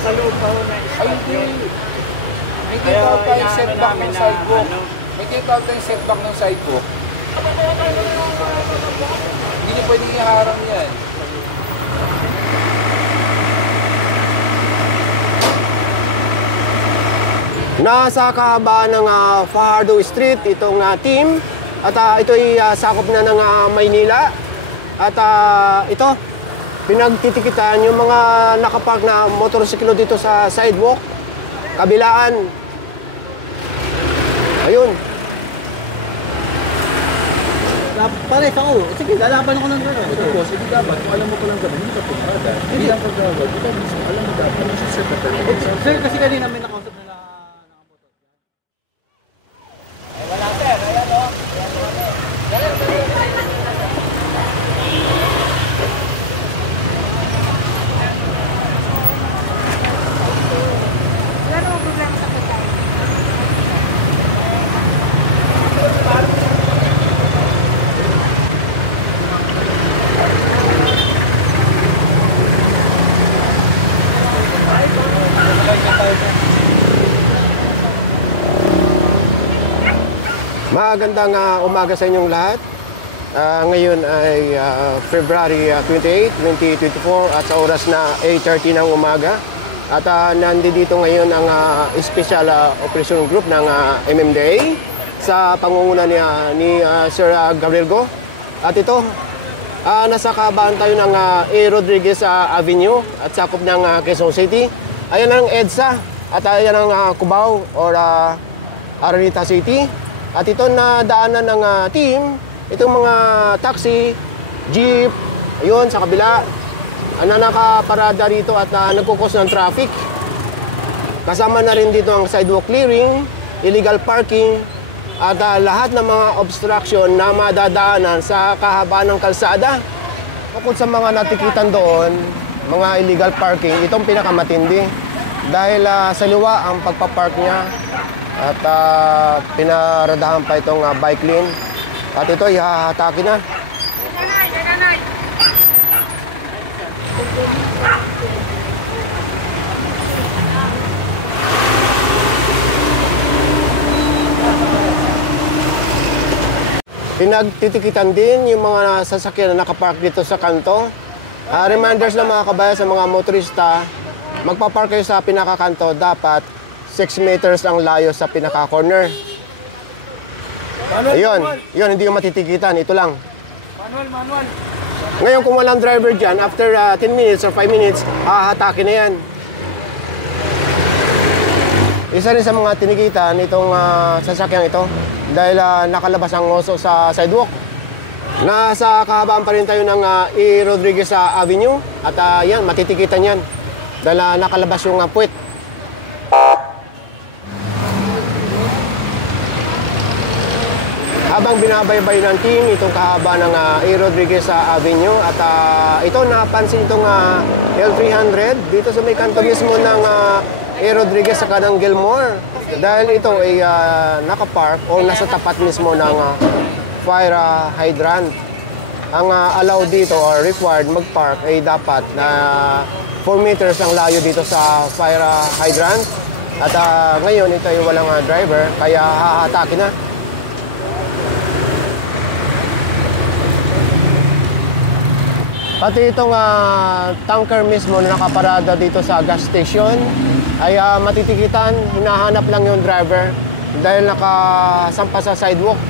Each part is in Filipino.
Sa loob pa ho na spot yun. May take-out tayong setback ng sidewalk. May take-out tayong setback ng sidewalk. Hindi niyo pwedeng iharang yan. Nasa kahabaan ng Fajardo Street itong team at ito ay sakop na ng Maynila at ito pinagtitikitan yung mga nakapark na motorsiklo dito sa sidewalk kabilaan. Ayun. Pares ako. Sige, lalaban ako ng gano'n. Ito boss, hindi dapat. Kung alam mo pa lang gano'n, hindi ka pumada. Hindi lang kagawad. Ikaw mismo, alam mo dapat. Ano siya secretary? Sir, kasi kanina may nakausap na nakamotor. Ay, wala sir. Ayan o. Wala namang problema sa pagkain. Magandang umaga sa inyong lahat. Ngayon ay February 28, 2024 at sa oras na 8:30 ng umaga. At nandito ngayon ang Special Operation Group ng MMDA sa pangunguna ni Sir Gabriel Go. At ito, nasa kahabaan tayo ng A. Rodriguez Avenue at sakop ng Quezon City. Ayan ang EDSA at ayan ang Cubao or Araneta City. At ito na daanan ng team, itong mga taxi, jeep, ayun sa kabila, na nakaparada rito at nagkukos ng traffic. Kasama na rin dito ang sidewalk clearing, illegal parking, at lahat ng mga obstruction na madadaanan sa kahabaan ng kalsada. Bukod sa mga natikitan doon, mga illegal parking, itong pinakamatindi. Dahil sa liwa ang pagpapark niya at pinaradahan pa itong bike lane. At ito, ihahatake na. Pinagtitikitan din yung mga sasakyan na nakapark dito sa kanto. Reminders na mga kabayan sa mga motorista, magpapark kayo sa pinakakanto, dapat 6 meters ang layo sa pinaka-corner. Ayun, yun, hindi yung matitikitan, ito lang. Manual. Ngayon kung walang driver dyan, after 10 minutes or 5 minutes, hahatake na yan. Isa rin sa mga tinikitan itong sasakyang ito dahil nakalabas ang oso sa sidewalk. Nasa kahabaan pa rin tayo ng A. Rodriguez Avenue at yan, matitikitan yan dahil nakalabas yung puwet. Habang binabaybay ng team itong kahaba ng A. Rodriguez Avenue at ito napansin itong L300 dito sa may kanto mismo ng A. Rodriguez sa kanang Gilmore dahil ito ay nakapark o nasa tapat mismo ng fire hydrant. Ang allowed dito or required magpark ay dapat na 4 meters ang layo dito sa fire hydrant at ngayon ito ay walang driver kaya hahatake na. Pati itong tanker mismo na nakaparada dito sa gas station ay matitikitan, hinahanap lang yung driver dahil nakasampa sa sidewalk.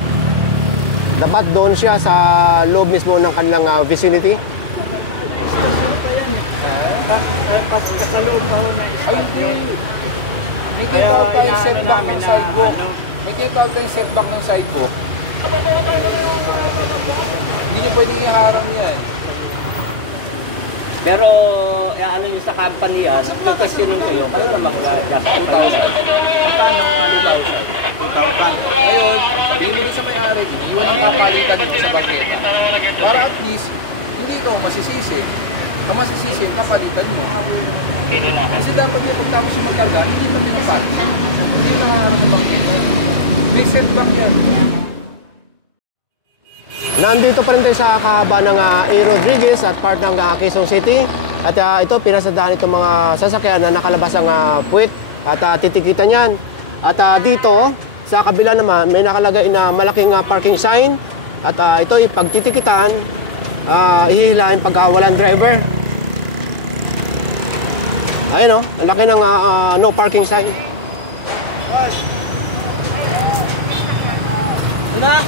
Dapat doon siya sa loob mismo ng kanilang vicinity. Sa loob pa ho na spot yun. May take-out tayong setback ng sidewalk. May take-out tayong setback ng sidewalk. Hindi niyo pwedeng iharang yan. Pero, ano yung sa company yan, yung question nung kayo, para mag-gas 2,000. Paano 2,000? 2,000. Ngayon, sabihin mo din sa may-ari, iwan ang kapalitan dito sa bangketa. Para at least, hindi ikaw masisisi. Ang masisisi, kapalitan mo. Kasi dapat yung pagtapos yung magkarga, hindi na pinapati. Hindi na hangarap ng bangketa. May setback yan. Nandito pa rin tayo sa kahaba ng A. Rodriguez at part ng Quezon City. At ito, pinasadahan itong mga sasakyan na nakalabas ang puwit at titikitan yan. At dito, sa kabila naman, may nakalagay na malaking parking sign. At ito, pagtitikitan, ihilahin pagka walang driver. Ayun, ang laki ng no parking sign. Na!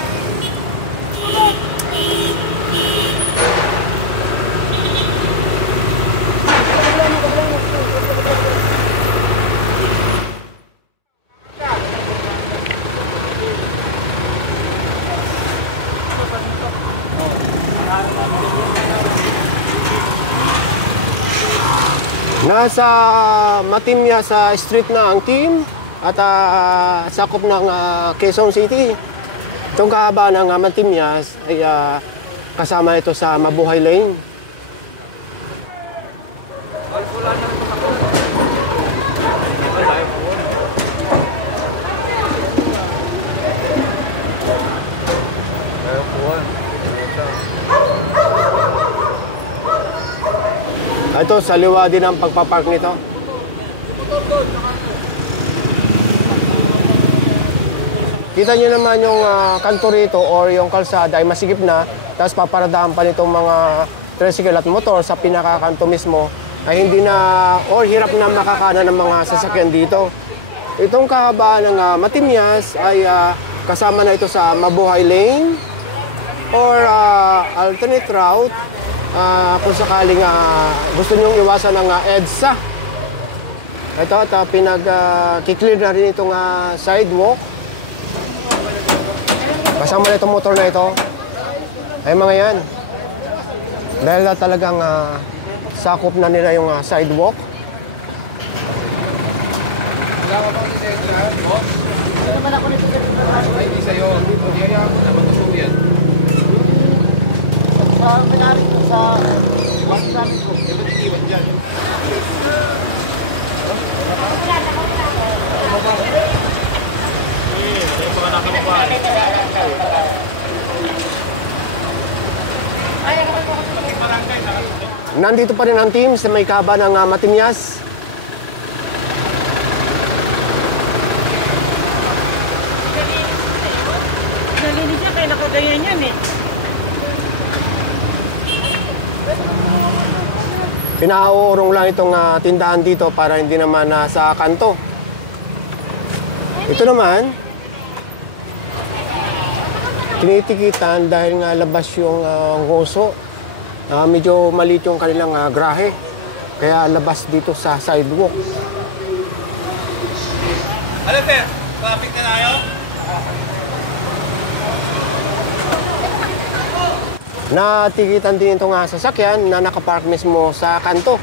Nasa Matimya sa street na ang team at sakop ng Quezon City. Itong kahaba ng Matimyas ay kasama ito sa Mabuhay Lane. Ito, sa liwa din ang pagpapark nito. Kita nyo naman yung kanto rito or yung kalsada ay masigip na, tapos paparadahan pa nitong mga tricycle at motor sa pinakakanto mismo ay hindi na or hirap na makakana ng mga sasakyan dito. Itong kahabaan ng Matimyas ay kasama na ito sa Mabuhay Lane or alternate route. Kung sakaling gusto nyong iwasan ng EDSA. Ito, at pinag-clear na rin itong sidewalk. Kasama na itong motor na ito. Ay mga yan. Dahil talagang sakop na nila yung sidewalk. Wala ka bang lisensya? Hindi naman ako nito. Ay, hindi sa'yo. Hindi ako na matusuko yan. Sa pinari ko, sa namin ko. Di ba nag-iwan dyan? Nandito pa rin ang team sa may kahaba ng Matimyas. Nalinis niya, kaya nakagayan yan eh. Pinauurong lang itong tindahan dito para hindi naman sa kanto. Ito naman, tinitikitan dahil nga labas yung ngoso. Medyo maliit yung kanilang grahe. Kaya labas dito sa sidewalk. Ano, Fer? Traffic na tayo? Natikitan din itong sasakyan na nakapark mismo sa kanto.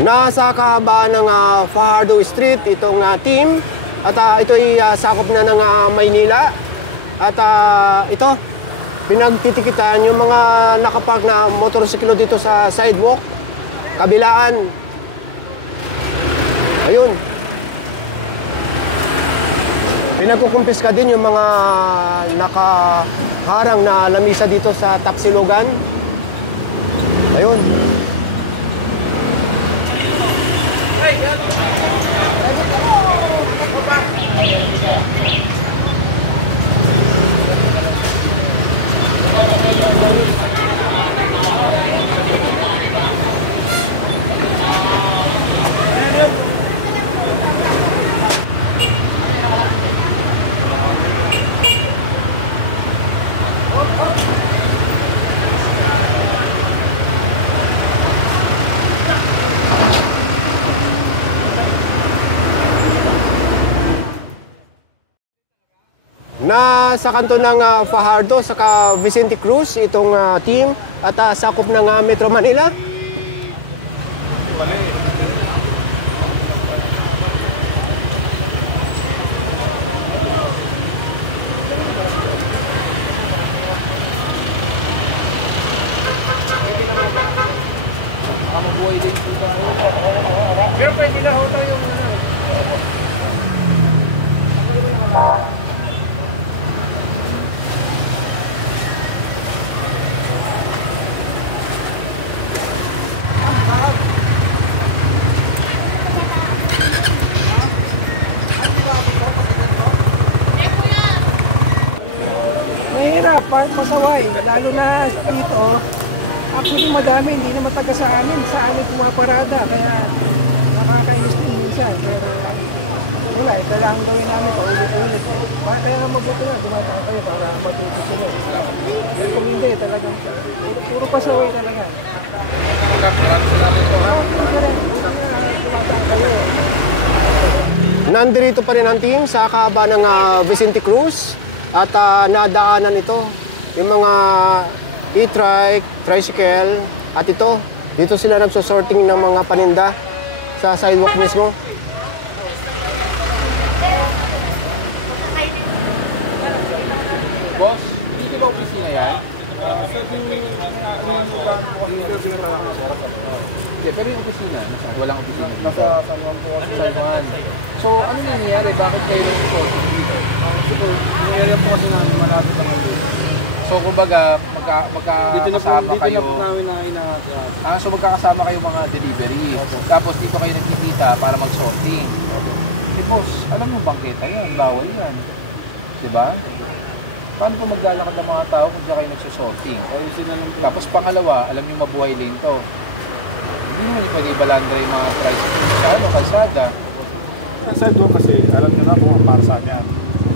Nasa kahabaan ng Fajardo Street itong team at ito ay sakop na ng Maynila at ito pinagtitikitan yung mga nakapark na motorsiklo dito sa sidewalk, kabilaan. Ayun. Pinagkukumpiska din yung mga nakaharang na lamisa dito sa Tapsilogan. Ayun. Na sa kanto ng Fajardo, saka Vicente Cruz, itong team at sakop ng Metro Manila. mabuhay din po tayo. Pero pwede na ho tayo yung ano. Mahirap, pasaway, lalo na dito. Actually, madami, hindi naman taga sa amin pumaparada, kaya nakakainis din minsan. Pero wala, ito lang ang gawin namin, paulit-ulit. Kaya nga mabuti na, dumataka kayo para matuto sila. Pero kung hindi, talagang puro pasaway talaga. Salamat po. Dumataka kayo. Nandito pa rin ang team sa kahaba ng Vicente Cruz at nadaanan ito yung mga e-trike, tricycle at ito, dito sila nagsosorting ng mga paninda sa sidewalk mismo. Boss, hindi ba opisina yan? Hindi, pero yung opisina, walang opisina. Nasa San Juan po. San Juan. So, ano nangyayari? Bakit kayo nag-supporting dito? Nangyari po kasi namin malapit ang ulit. So, kumbaga, magkakasama kayo. Dito na po namin na inahatras. So magkakasama kayo mga delivery. Tapos dito kayo nagkikita para mag-sorting. Eh boss, alam mo bangketa yan, bawal yan. Diba? Paano po maglalakad ng mga tao kung diyan kayo nagsusorting? Tapos pangalawa, alam niyo mabuhay lane to. Hindi naman pwede ibalandra yung mga price sa kalsada. Sa doon kasi, alam nyo na kung para saan yan.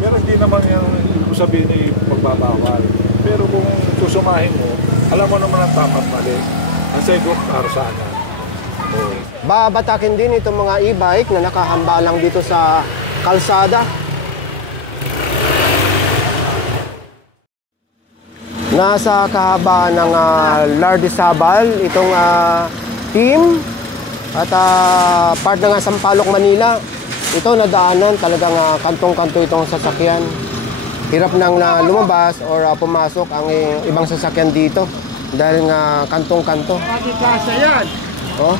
Pero hindi naman yung ibig sabihin ay magbabawal. Pero kung susumahin mo, alam mo naman ang tama't mali. Ang sidewalk para saan yan. Babatakin din itong mga e-bike na nakahambalang dito sa kalsada. Nasa kahaba ng Lardizabal itong team at part ng Sampaloc, Manila. Ito nadaanan talagang kantong-kanto itong sasakyan. Hirap nang lumabas or pumasok ang ibang sasakyan dito dahil nga kantong-kanto. Kasi yan. Oh,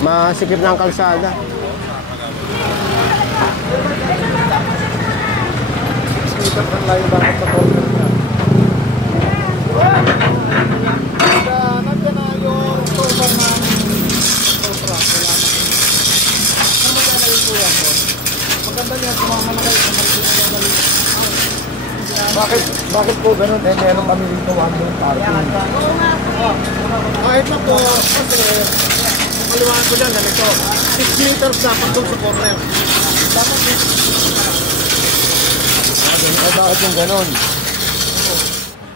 masikip na ang kalsada. Sinitan ng layo dapat sa corner niya. Nandiyan na yung total ng Sopra. Maganda rin po yan. Maganda niya, kumama na kayo sa Bakit po ganun? Meron kami rito wagong parking. kahit na po, kasi maliwanag ko dyan, ganito. 6 meters dapat doon sa corner. Dapat Bakit yung ganun?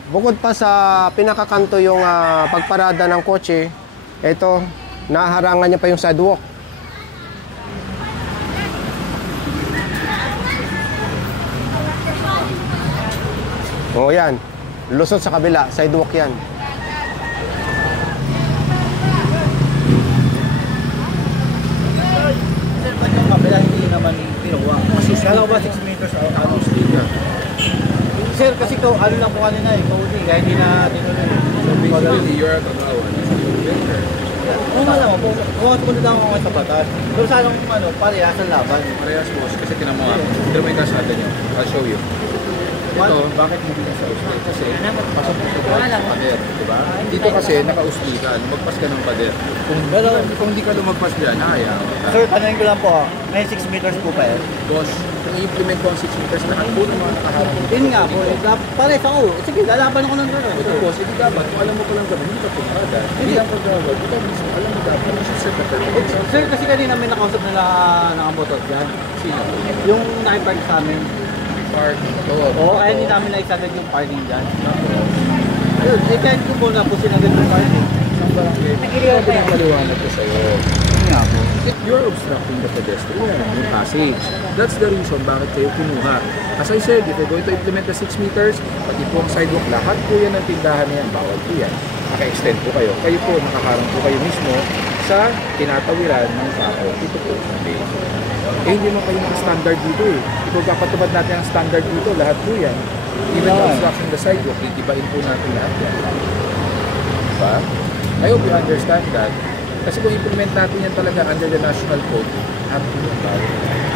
Bukod pa sa pinakakanto yung pagparada ng kotse, ito, naharangan niya pa yung sidewalk. O yan, lusot sa kabila, sidewalk yan. Yung kabila hindi naman pinuha. Kala ko ba 6 meters out of speed? Sir, kasi ano lang po kanina kauli, kaya hindi na tinuloy. So basically, you're at an hour. Oo nga naman po, pumunta lang ako sa batas. Pero sa anong parehas ang laban. Parehas boss, kasi tinan mo nga. Pero may kasada nyo. I'll show you. Ito, bakit hindi na sa usli? Kasi pasok mo sa pader, di ba? Dito kasi naka-usli ka, lumagpas ka ng pader. Kung hindi ka lumagpas dyan, ayaw. Sir, tanongin ko lang po, may 6 meters po pa yan. Boss, kung i-implement ko ang 6 meters, lahat po ng mga nakaharap. Yun nga po, pares ako. Sige, lalaban ako ng gano'n. Ito boss, hindi dapat, kung alam mo pa lang gano'n, hindi ka pumarada. Hindi lang pag-gawag, ikaw mismo, alam mo dapat, set na perfect. Sir, kasi kanina may nakausap nila nakamotor dyan. Sino? Yung nakipark sa amin. Park, Oo, kaya hindi namin naisagad yung parking dyan. Ayun, kahit ko po na po sinagad yung parking. Saan barangay? Ito pinapaliwanag ko sa'yo. Nga po. You're obstructing the pedestrian, yung passage. That's the reason bakit kayo kinuha. As I said, if you're going to implement the 6 meters, pati po ang sidewalk, lahat po yan ang tindahan na yan, bawal po yan. Naka-extend po kayo. Kayo po, nakaharang po kayo mismo sa tinatawiran ng tao. Ito po, okay. Eh, hindi mo kayo naka-standard dito eh. Ito, kapatubad natin ang standard dito, lahat po yan. Even obstructing the sidewalk, titibain po natin lahat yan. Diba? I hope you understand that. Kasi kung implement natin yan talaga under the national code, absolutely.